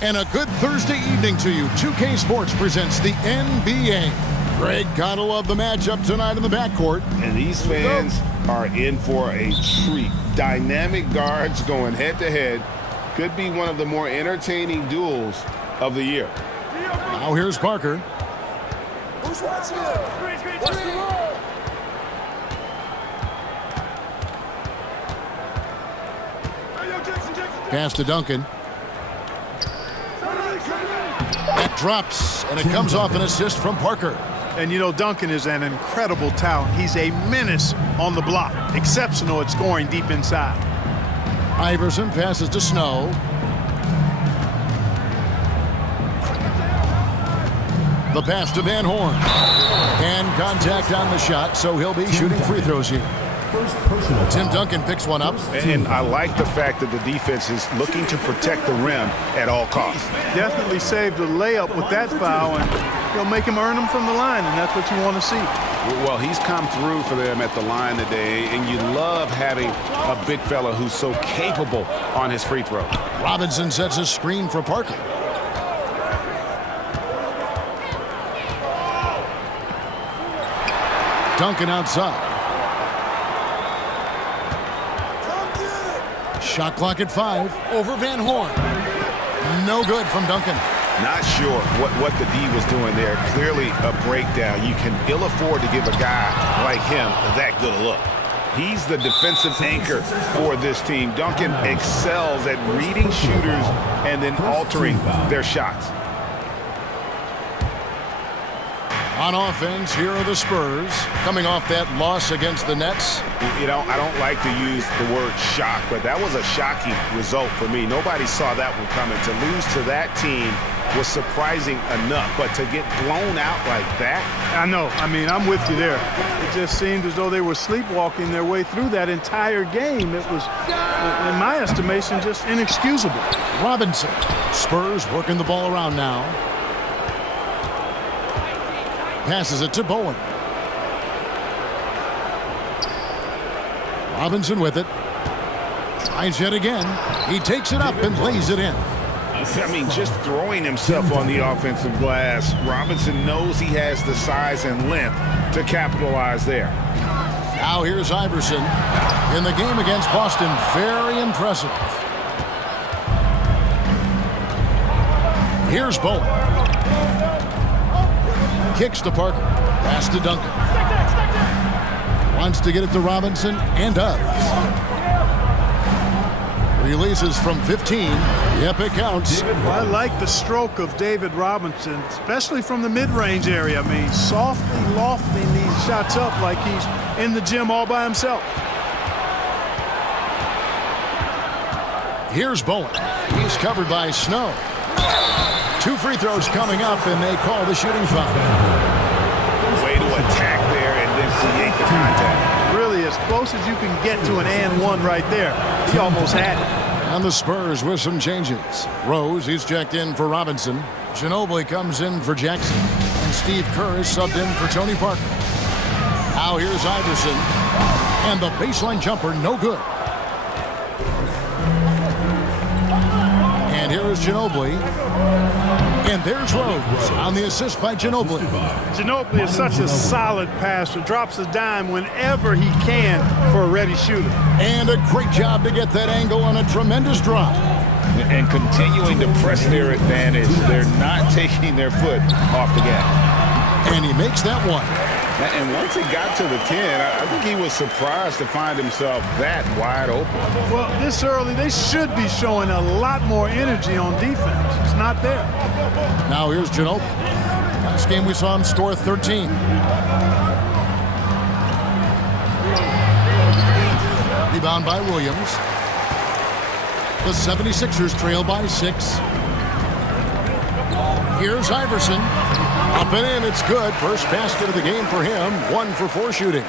And a good Thursday evening to you. 2K Sports presents the NBA. Greg, gotta love the matchup tonight in the backcourt. And these fans are in for a treat. Dynamic guards going head-to-head. Could be one of the more entertaining duels of the year. Now here's Parker. Who's watching it? What's the roll? Pass to Duncan. That drops, and it comes off an assist from Parker. And, you know, Duncan is an incredible talent. He's a menace on the block. Exceptional at scoring deep inside. Iverson passes to Snow. The pass to Van Horn. And contact on the shot, so he'll be shooting free throws here. Tim Duncan picks one up. And I like the fact that the defense is looking to protect the rim at all costs. Definitely saved the layup with that foul, and he'll make him earn them from the line, and that's what you want to see. Well, he's come through for them at the line today, and you love having a big fella who's so capable on his free throw. Robinson sets a screen for Parker. Duncan outside. Shot clock at 5. Over Van Horn. No good from Duncan. Not sure what the D was doing there. Clearly a breakdown. You can ill afford to give a guy like him that good a look. He's the defensive anchor for this team. Duncan excels at reading shooters and then altering their shots. On offense, here are the Spurs, coming off that loss against the Nets. You know, I don't like to use the word shock, but that was a shocking result for me. Nobody saw that one coming. To lose to that team was surprising enough, but to get blown out like that? I know. I mean, I'm with you there. It just seemed as though they were sleepwalking their way through that entire game. It was, in my estimation, just inexcusable. Robinson. Spurs working the ball around now. Passes it to Bowen. Robinson with it. Tries yet again. He takes it up and lays it in. I mean, just throwing himself on the offensive glass. Robinson knows he has the size and length to capitalize there. Now here's Iverson. In the game against Boston, very impressive. Here's Bowen. Kicks to Parker. Pass to Duncan. Wants to get it to Robinson and does. Releases from 15. Yep, it counts. I like the stroke of David Robinson, especially from the mid-range area. I mean, softly lofting these shots up like he's in the gym all by himself. Here's Bowen. He's covered by Snow. 2 free throws coming up, and they call the shooting foul. Way to attack there and then create the contact. Really, as close as you can get to an and one right there. He almost had it. And the Spurs with some changes. Rose, he's checked in for Robinson. Ginobili comes in for Jackson. And Steve Kerr is subbed in for Tony Parker. Now here's Iverson. And the baseline jumper, no good. And here is Ginobili. And there's Rose on the assist by Ginobili. Ginobili is such a solid passer. Drops a dime whenever he can for a ready shooter. And a great job to get that angle on a tremendous drop. And continuing to press their advantage. They're not taking their foot off the gas. And he makes that one. And once he got to the 10, I think he was surprised to find himself that wide open. Well, this early, they should be showing a lot more energy on defense. It's not there. Now here's Ginobili. Last game we saw him score 13. Rebound by Williams. The 76ers trail by 6. Here's Iverson. Up and in, it's good. First basket of the game for him. 1 for 4 shooting.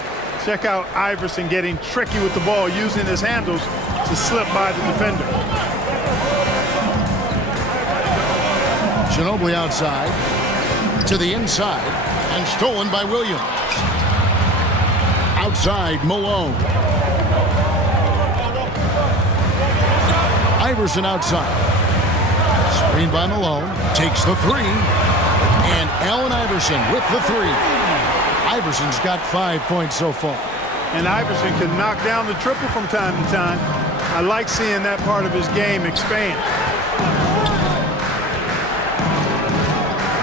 Check out Iverson getting tricky with the ball, using his handles to slip by the defender. Ginobili outside. To the inside. And stolen by Williams. Outside, Malone. Iverson outside. Screen by Malone. Takes the three. And Allen Iverson with the three. Iverson's got 5 points so far. And Iverson can knock down the triple from time to time. I like seeing that part of his game expand.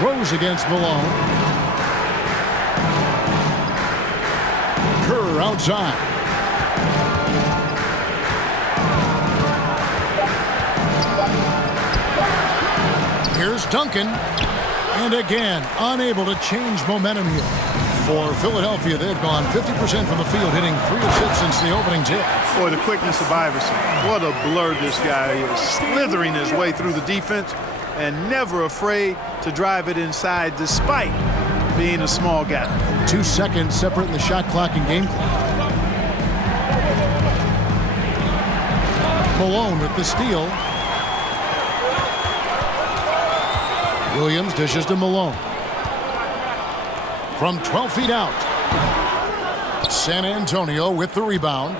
Rose against Malone. Kerr outside. Here's Duncan. And again, unable to change momentum here. For Philadelphia, they've gone 50% from the field, hitting 3 of 6 since the opening tip. Boy, the quickness of Iverson. What a blur this guy is. Slithering his way through the defense and never afraid to drive it inside despite being a small guy. 2 seconds separating the shot clock and game clock. Malone with the steal. Williams dishes to Malone. From 12 feet out. San Antonio with the rebound.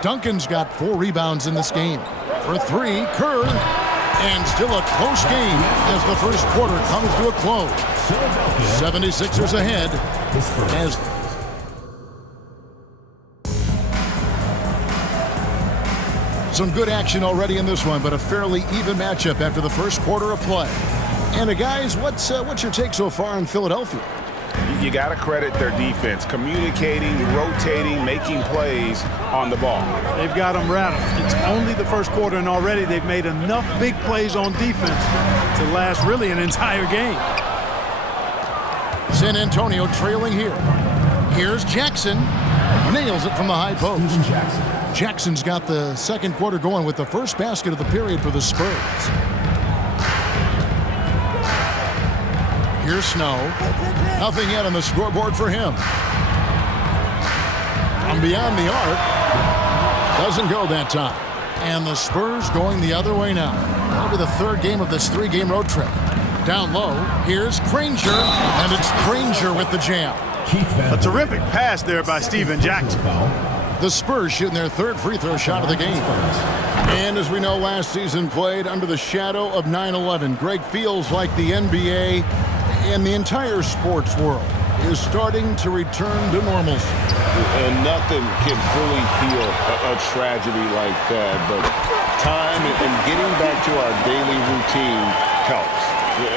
Duncan's got 4 rebounds in this game. For 3, Kerr. And still a close game as the first quarter comes to a close. 76ers ahead. As some good action already in this one, but a fairly even matchup after the first quarter of play. And guys, what's your take so far on Philadelphia? You got to credit their defense, communicating, rotating, making plays on the ball. They've got them rattled. It's only the first quarter, and already they've made enough big plays on defense to last really an entire game. San Antonio trailing here. Here's Jackson. Nails it from the high post. Jackson's got the second quarter going with the first basket of the period for the Spurs. Here's Snow. Nothing yet on the scoreboard for him. From beyond the arc. Doesn't go that time. And the Spurs going the other way now. That'll be the third game of this 3-game road trip. Down low, here's Granger. And it's Granger with the jam. A terrific pass there by Steven Jackson. The Spurs shooting their third free throw shot of the game. And as we know, last season played under the shadow of 9/11. Greg, feels like the NBA and the entire sports world is starting to return to normalcy. And nothing can fully heal a tragedy like that, but time and getting back to our daily routine helps.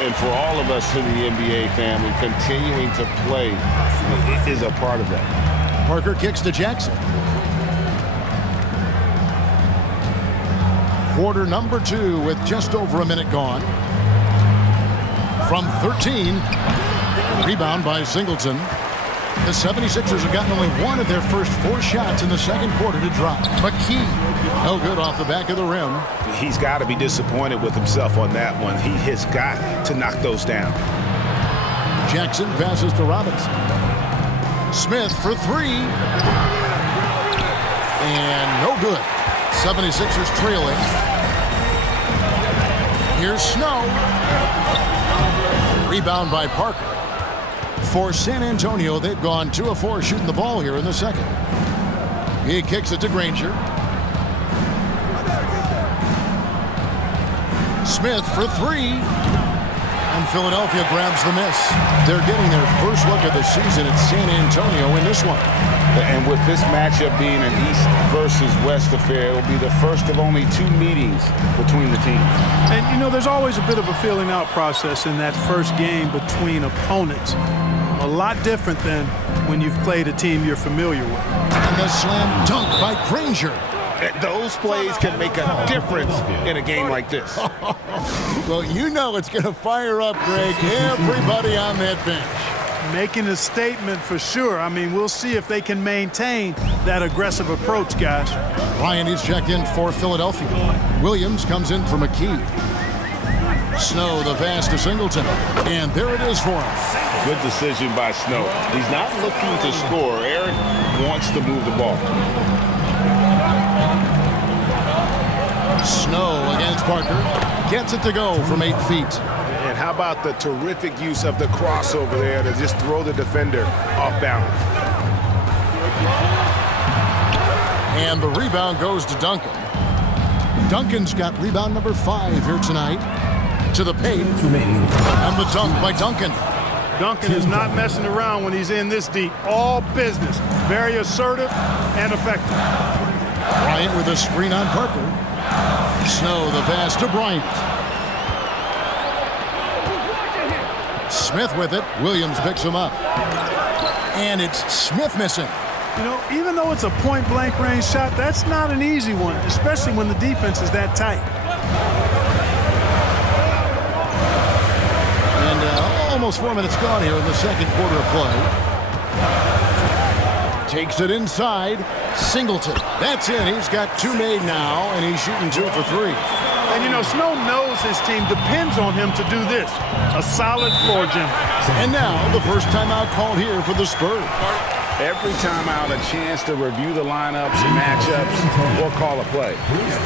And for all of us in the NBA family, continuing to play is a part of that. Parker kicks to Jackson. Quarter number 2 with just over a minute gone. From 13, rebound by Singleton. The 76ers have gotten only one of their first 4 shots in the second quarter to drop. McKee, no good off the back of the rim. He's got to be disappointed with himself on that one. He has got to knock those down. Jackson passes to Robinson. Smith for 3. And no good. 76ers trailing. Here's Snow. Rebound by Parker. For San Antonio, they've gone 2 of 4 shooting the ball here in the second. He kicks it to Granger. Smith for 3. And Philadelphia grabs the miss. They're getting their first look of the season at San Antonio in this one. And with this matchup being an East versus West affair, it will be the first of only 2 meetings between the teams. And, you know, there's always a bit of a feeling out process in that first game between opponents. A lot different than when you've played a team you're familiar with. And the slam dunk by Granger. Those plays can make a difference in a game like this. Well, you know it's going to fire up, Greg, everybody on that bench. Making a statement for sure. I mean, we'll see if they can maintain that aggressive approach, guys. Ryan is checked in for Philadelphia. Williams comes in for McKee. Snow, the pass to Singleton. And there it is for him. Good decision by Snow. He's not looking to score. Eric wants to move the ball. Snow against Parker. Gets it to go from 8 feet. And how about the terrific use of the crossover there to just throw the defender off balance. And the rebound goes to Duncan. Duncan's got rebound number 5 here tonight. To the paint. And the dunk by Duncan. Duncan is not messing around when he's in this deep. All business. Very assertive and effective. Bryant with a screen on Parker. Snow the pass to Bryant. Smith with it. Williams picks him up. And it's Smith missing. You know, even though it's a point-blank range shot, that's not an easy one, especially when the defense is that tight. And almost 4 minutes gone here in the second quarter of play. Takes it inside. Singleton. That's in. He's got 2 made now, and he's shooting 2 for 3. And, you know, Snow knows his team depends on him to do this. A solid floor general. And now the first timeout called here for the Spurs. Every timeout, a chance to review the lineups, matchups, or call a play.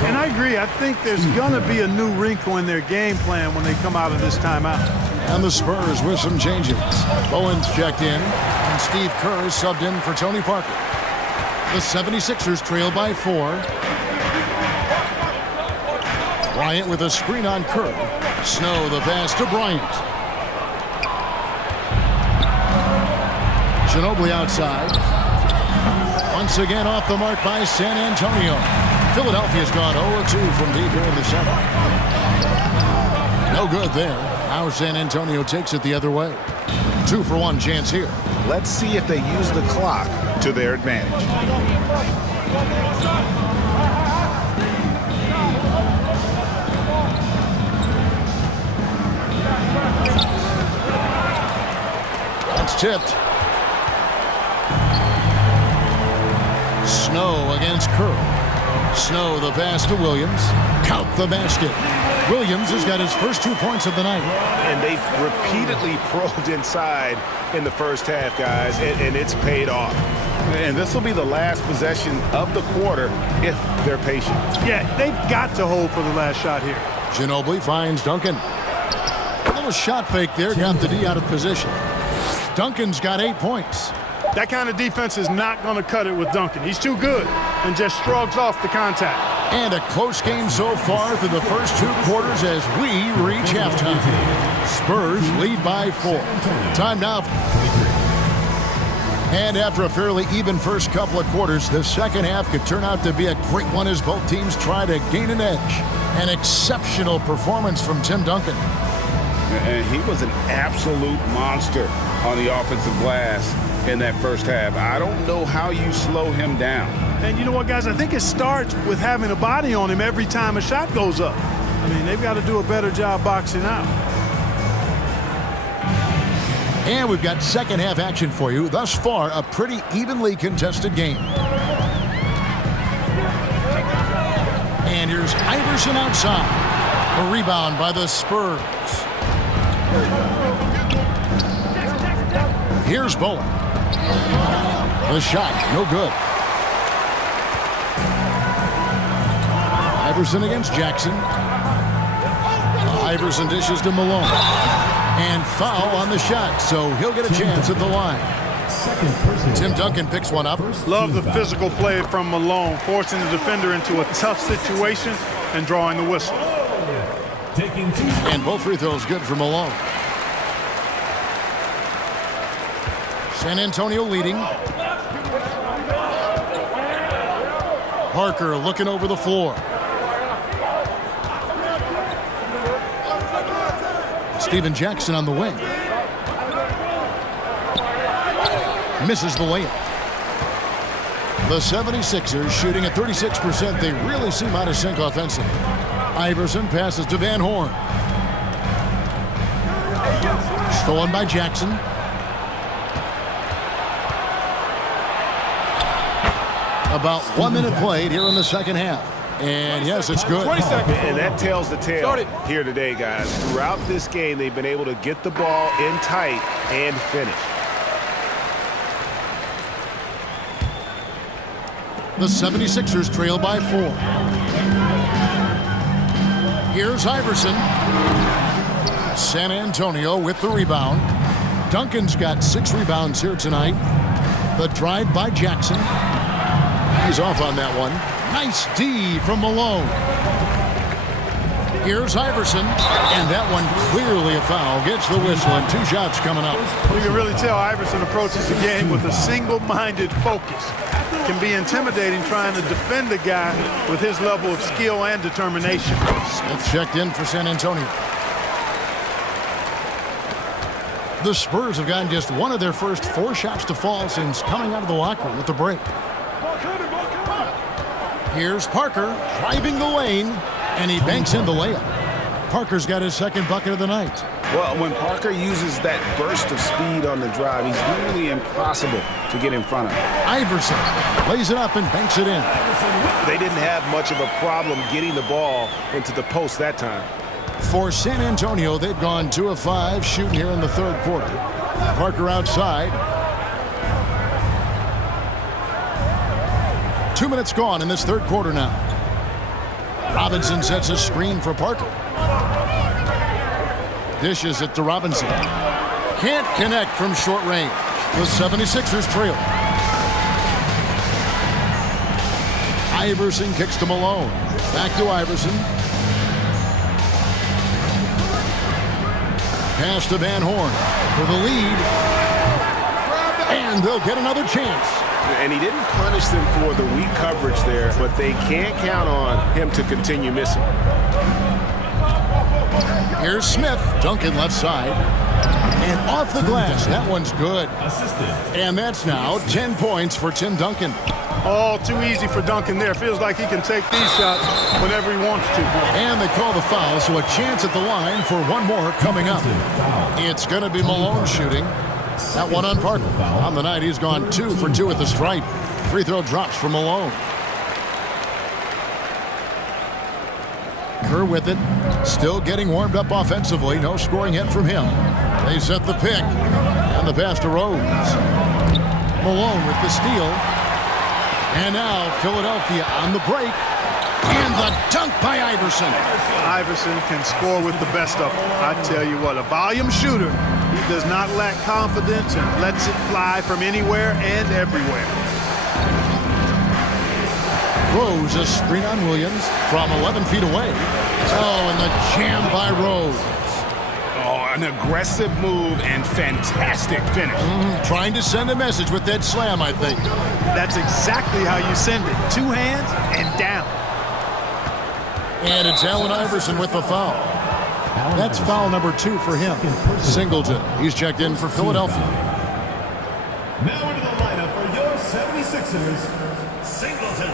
And I agree. I think there's going to be a new wrinkle in their game plan when they come out of this timeout. And the Spurs with some changes. Bowens checked in, and Steve Kerr is subbed in for Tony Parker. The 76ers trail by 4. Bryant with a screen on Kerr. Snow the pass to Bryant. Ginobili outside. Once again off the mark by San Antonio. Philadelphia's gone 0-2 from deep here in the second. No good there. Now San Antonio takes it the other way. 2-for-1 chance here. Let's see if they use the clock to their advantage. That's tipped. Snow against Kerr. Snow the pass to Williams. Count the basket. Williams has got his first 2 points of the night. And they've repeatedly probed inside in the first half, guys, and it's paid off. And this will be the last possession of the quarter if they're patient. Yeah, they've got to hold for the last shot here. Ginobili finds Duncan. A little shot fake there, got the D out of position. Duncan's got 8 points. That kind of defense is not going to cut it with Duncan. He's too good and just shrugs off the contact. And a close game so far through the first 2 quarters as we reach halftime. Spurs lead by 4. Time now. And after a fairly even first couple of quarters, the second half could turn out to be a great one as both teams try to gain an edge. An exceptional performance from Tim Duncan. And he was an absolute monster on the offensive glass in that first half. I don't know how you slow him down. And you know what, guys? I think it starts with having a body on him every time a shot goes up. I mean, they've got to do a better job boxing out. And we've got second half action for you. Thus far, a pretty evenly contested game. And here's Iverson outside. A rebound by the Spurs. Here's Bowen. The shot, no good. Iverson against Jackson. Iverson dishes to Malone. And foul on the shot, so he'll get a chance at the line. Tim Duncan picks one up. Love the physical play from Malone, forcing the defender into a tough situation and drawing the whistle. And both free throws good for Malone. San Antonio leading. Parker looking over the floor. Steven Jackson on the wing. Misses the layup. The 76ers shooting at 36%. They really seem out of sync offensively. Iverson passes to Van Horn. Stolen by Jackson. About 1 minute played here in the second half. And yes, it's good. 20 seconds. And that tells the tale here today, guys. Throughout this game, they've been able to get the ball in tight and finish. The 76ers trail by 4. Here's Iverson. San Antonio with the rebound. Duncan's got 6 rebounds here tonight. The drive by Jackson. He's off on that one. Nice D from Malone. Here's Iverson, and that one clearly a foul. Gets the whistle, and 2 shots coming up. You can really tell Iverson approaches the game with a single-minded focus. Can be intimidating trying to defend a guy with his level of skill and determination. Smith checked in for San Antonio. The Spurs have gotten just one of their first 4 shots to fall since coming out of the locker room with the break. Here's Parker driving the lane, and he banks in the layup. Parker's got his 2nd bucket of the night. Well, when Parker uses that burst of speed on the drive, he's nearly impossible to get in front of. Iverson lays it up and banks it in. They didn't have much of a problem getting the ball into the post that time. For San Antonio, they've gone 2 of 5 shooting here in the 3rd quarter. Parker outside. 2 minutes gone in this 3rd quarter now. Robinson sets a screen for Parker. Dishes it to Robinson. Can't connect from short range. The 76ers trail. Iverson kicks to Malone. Back to Iverson. Pass to Van Horn for the lead. And they'll get another chance. And he didn't punish them for the weak coverage there, but they can't count on him to continue missing. Here's Smith. Duncan left side. And off the glass. That one's good. And that's now 10 points for Tim Duncan. All too easy for Duncan there. Feels like he can take these shots whenever he wants to. And they call the foul, so a chance at the line for one more coming up. It's going to be Malone shooting. That one on Parker. On the night, he's gone 2 for 2 at the stripe. Free throw drops for Malone. Kerr with it. Still getting warmed up offensively. No scoring yet from him. They set the pick. And the pass to Rose. Malone with the steal. And now Philadelphia on the break. And the dunk by Iverson. Iverson can score with the best of them. I tell you what, a volume shooter. He does not lack confidence and lets it fly from anywhere and everywhere. Rose, a screen on Williams from 11 feet away. Oh, and the jam by Rose. Oh, an aggressive move and fantastic finish. Trying to send a message with that slam, I think. That's exactly how you send it. 2 hands and down. And it's Allen Iverson with the foul. That's foul number 2 for him. Singleton. He's checked in for Philadelphia. Now into the lineup for your 76ers, Singleton.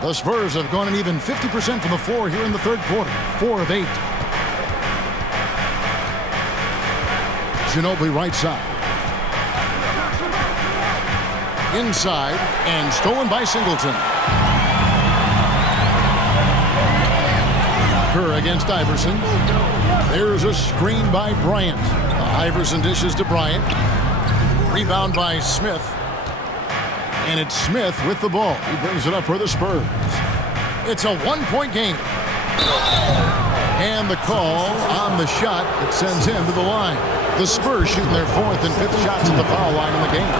The Spurs have gone an even 50% from the floor here in the 3rd quarter. 4 of 8. Ginobili right side. Inside and stolen by Singleton. Kerr against Iverson. There's a screen by Bryant. Iverson dishes to Bryant. Rebound by Smith. And it's Smith with the ball. He brings it up for the Spurs. It's a 1-point game. And the call on the shot that sends him to the line. The Spurs shooting their 4th and 5th shots at the foul line in the game.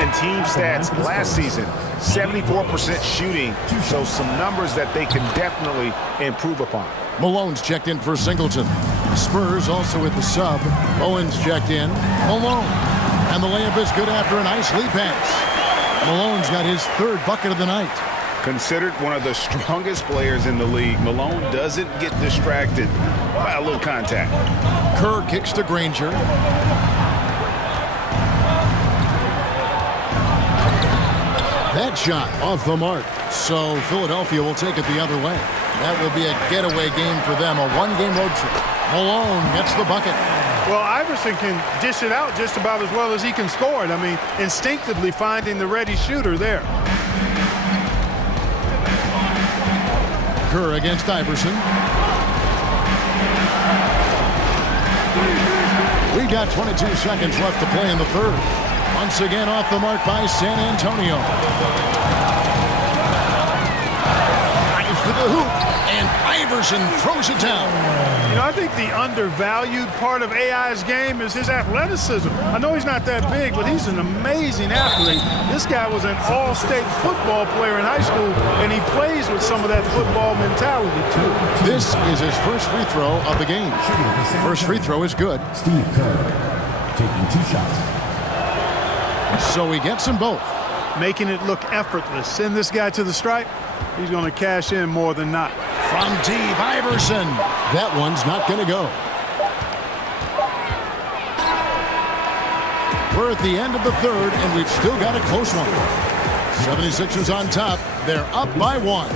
And team stats last season, 74% shooting, so some numbers that they can definitely improve upon. Malone's checked in for Singleton. Spurs also with the sub. Owens checked in. Malone. And the layup is good after a nice lead pass. Malone's got his 3rd bucket of the night. Considered one of the strongest players in the league, Malone doesn't get distracted by a little contact. Kerr kicks to Granger. That shot off the mark. So Philadelphia will take it the other way. That will be a getaway game for them, a 1-game road trip. Malone gets the bucket. Well, Iverson can dish it out just about as well as he can score it. I mean, instinctively finding the ready shooter there. Kerr against Iverson. We got 22 seconds left to play in the 3rd. Once again off the mark by San Antonio. Drives to the hoop And Iverson throws it down. You know, I think the undervalued part of AI's game is his athleticism. I know he's not that big, but he's an amazing athlete. This guy was an all-state football player in high school, and he plays with some of that football mentality, too. This is his first free throw of the game. First free throw is good. Steve Kerr taking 2 shots. So he gets them both. Making it look effortless. Send this guy to the stripe. He's going to cash in more than not. From deep, Iverson. That one's not going to go. We're at the end of the third, and we've still got a close one. 76ers on top. They're up by 1.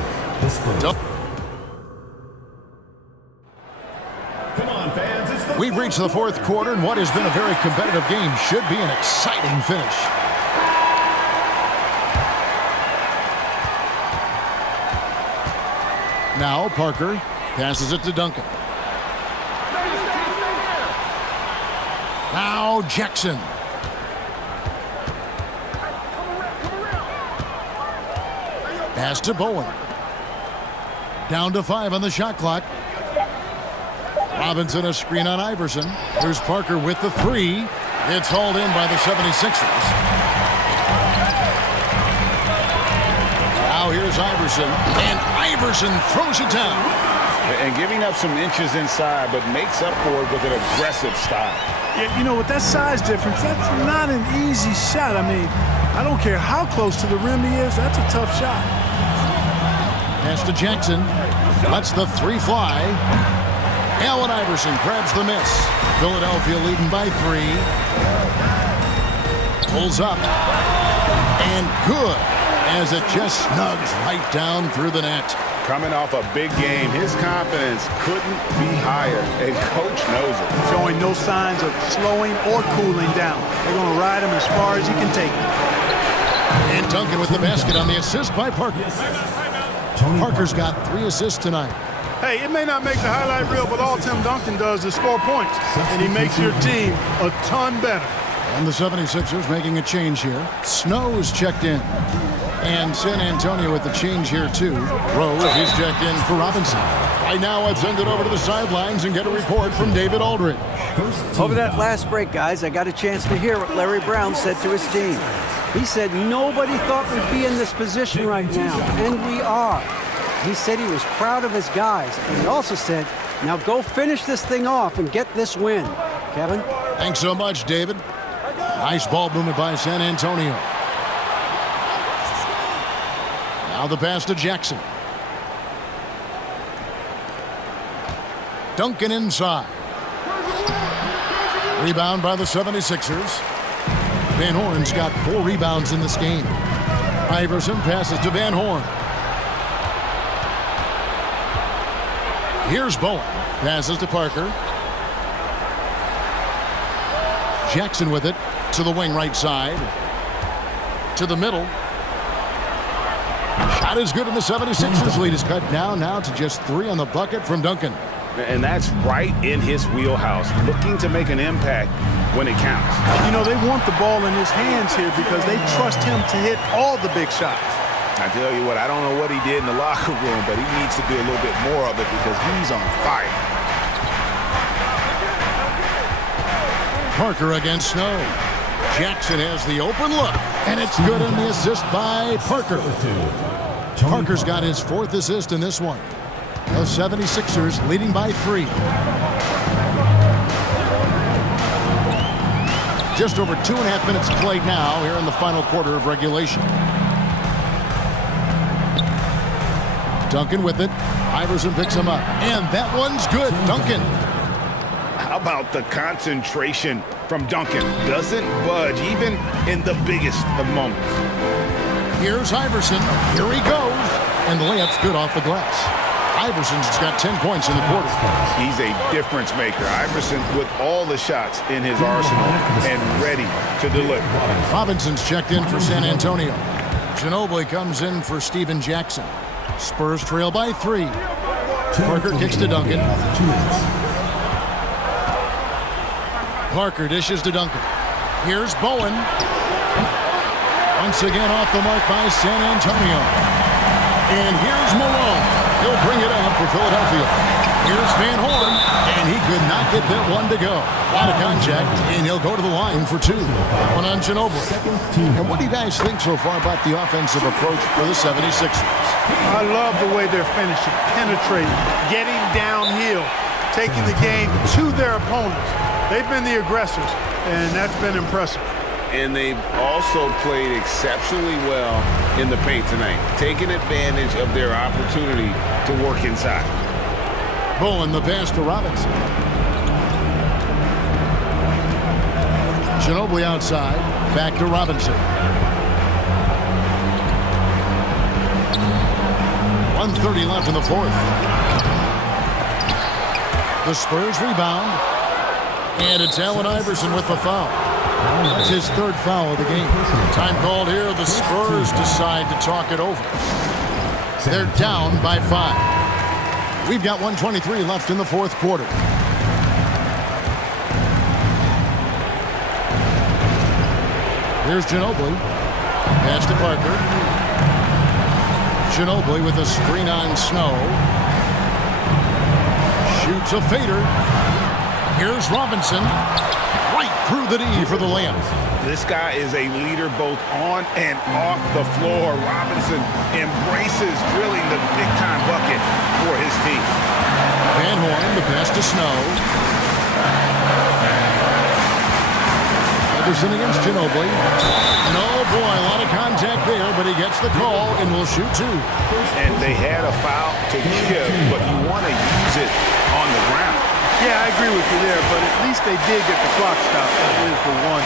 Come on, fans. It's the We've reached the fourth quarter, and what has been a very competitive game should be an exciting finish. Now Parker passes it to Duncan. Now Jackson. Pass to Bowen. Down to 5 on the shot clock. Robinson a screen on Iverson. Here's Parker with the 3. It's hauled in by the 76ers. Now here's Iverson, and Iverson throws it down. And giving up some inches inside, but makes up for it with an aggressive style. Yeah, you know, with that size difference, that's not an easy shot. I mean, I don't care how close to the rim he is, that's a tough shot. Pass to Jackson. Lets the 3 fly. Allen Iverson grabs the miss. Philadelphia leading by 3. Pulls up. And good, as it just snugs right down through the net. Coming off a big game, his confidence couldn't be higher, and coach knows it. Showing no signs of slowing or cooling down. They're going to ride him as far as he can take him. And Duncan with the basket on the assist by Parker. Parker's got 3 assists tonight. Hey, it may not make the highlight reel, but all Tim Duncan does is score points, and he makes your team a ton better. And the 76ers making a change here. Snow's checked in. And San Antonio with the change here, too. Rose, he's checked in for Robinson. Right now, let's send it over to the sidelines and get a report from David Aldridge. Over that last break, guys, I got a chance to hear what Larry Brown said to his team. He said nobody thought we'd be in this position right now, and we are. He said he was proud of his guys, and he also said, now go finish this thing off and get this win. Kevin? Thanks so much, David. Nice ball movement by San Antonio. Now the pass to Jackson. Duncan inside. Rebound by the 76ers. Van Horn's got 4 rebounds in this game. Iverson passes to Van Horn. Here's Bowen. Passes to Parker. Jackson with it to the wing right side. To the middle. Shot is good, and the 76ers lead is cut down now to just 3 on the bucket from Duncan. And that's right in his wheelhouse, looking to make an impact when it counts. You know, they want the ball in his hands here because they trust him to hit all the big shots. I tell you what, I don't know what he did in the locker room, but he needs to do a little bit more of it because he's on fire. Parker against Snow. Jackson has the open look, and it's good in the assist by Parker. Parker's got his 4th assist in this one. The 76ers leading by 3. Just over 2.5 minutes played now here in the final quarter of regulation. Duncan with it. Iverson picks him up. And that one's good. Duncan. How about the concentration from Duncan? Doesn't budge even in the biggest of moments. Here's Iverson. Here he goes. And the layup's good off the glass. Iverson's got 10 points in the quarter. He's a difference maker. Iverson with all the shots in his arsenal and ready to deliver. Robinson's checked in for San Antonio. Ginobili comes in for Steven Jackson. Spurs trail by 3. Parker kicks to Duncan. Parker dishes to Duncan. Here's Bowen. Once again off the mark by San Antonio. And here's Malone. He'll bring it up for Philadelphia. Here's Van Horn, and he could not get that one to go. Out of contact, and he'll go to the line for 2. One on Ginobili. And what do you guys think so far about the offensive approach for the 76ers? I love the way they're finishing, penetrating, getting downhill, taking the game to their opponents. They've been the aggressors, and that's been impressive. And they've also played exceptionally well in the paint tonight, taking advantage of their opportunity to work inside. Bullen the pass to Robinson. Ginobili outside, back to Robinson. 1:30 left in the 4th. The Spurs rebound, and it's Allen Iverson with the foul. That's his 3rd foul of the game. Time called here. The Spurs decide to talk it over. They're down by 5. We've got 1:23 left in the 4th quarter. Here's Ginobili. Pass to Parker. Ginobili with a screen on Snow. Shoots a fader. Here's Robinson. Right through the knee for the layup. This guy is a leader both on and off the floor. Robinson embraces drilling the big-time bucket for his team. Van Horn, the pass to Snow. Iverson against Ginobili. No, boy, a lot of contact there, but he gets the call and will shoot 2. And they had a foul to give, but you want to use it on the ground. Yeah, I agree with you there, but at least they did get the clock stopped. That is the one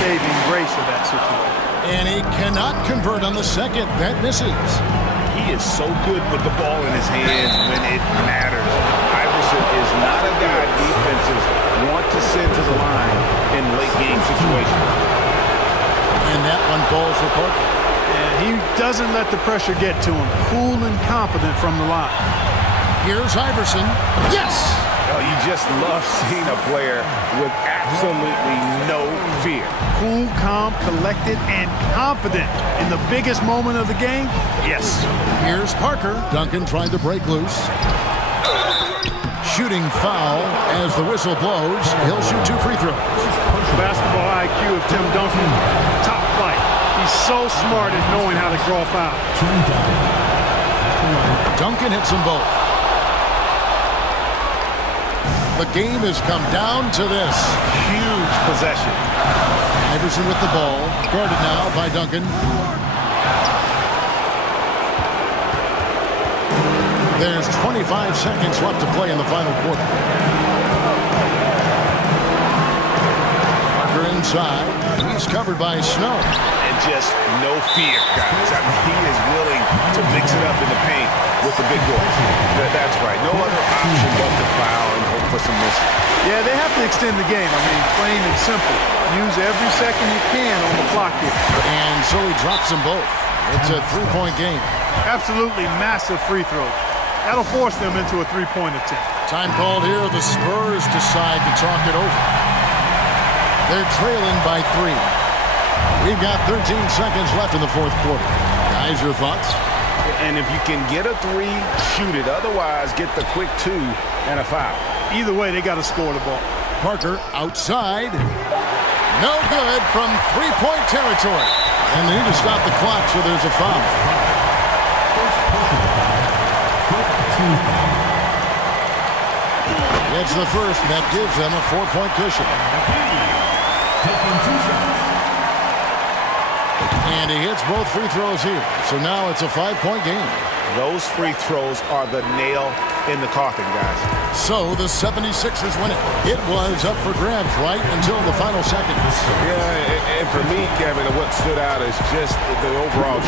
saving grace of that situation. And he cannot convert on the second. That misses. He is so good with the ball in his hands when it matters. Iverson is not a guy defenses want to send to the line in late-game situations. And that one falls for Parker. And he doesn't let the pressure get to him. Cool and confident from the line. Here's Iverson. Yes! Oh, you just love seeing a player with absolutely no fear. Cool, calm, collected, and confident in the biggest moment of the game. Yes. Here's Parker. Duncan tried to break loose. Shooting foul as the whistle blows. He'll shoot 2 free throws. Basketball IQ of Tim Duncan, top flight. He's so smart at knowing how to draw fouls. Duncan hits them both. The game has come down to this. Huge possession. Iverson with the ball. Guarded now by Duncan. There's 25 seconds left to play in the final quarter. Parker inside. He's covered by Snow. And just no fear, guys. I mean, he is willing to mix it up in the paint with the big boys. That's right. No other option but to foul and hope for some misses. Yeah, they have to extend the game. I mean, plain and simple. Use every second you can on the clock here. And so he drops them both. It's a 3-point game. Absolutely massive free throw. That'll force them into a 3-point attempt. Time called here. The Spurs decide to talk it over. They're trailing by 3. We've got 13 seconds left in the 4th quarter. Guys, your thoughts? And if you can get a 3, shoot it. Otherwise, get the quick 2 and a foul. Either way, they got to score the ball. Parker outside. No good from 3-point territory. And they need to stop the clock, so there's a foul. It's the first, and that gives them a 4-point cushion. And he hits both free throws here. So now it's a 5-point game. Those free throws are the nail in the coffin, guys. So the 76ers win it. It was up for grabs right until the final seconds. Yeah, and for me, Kevin, what stood out is just the overall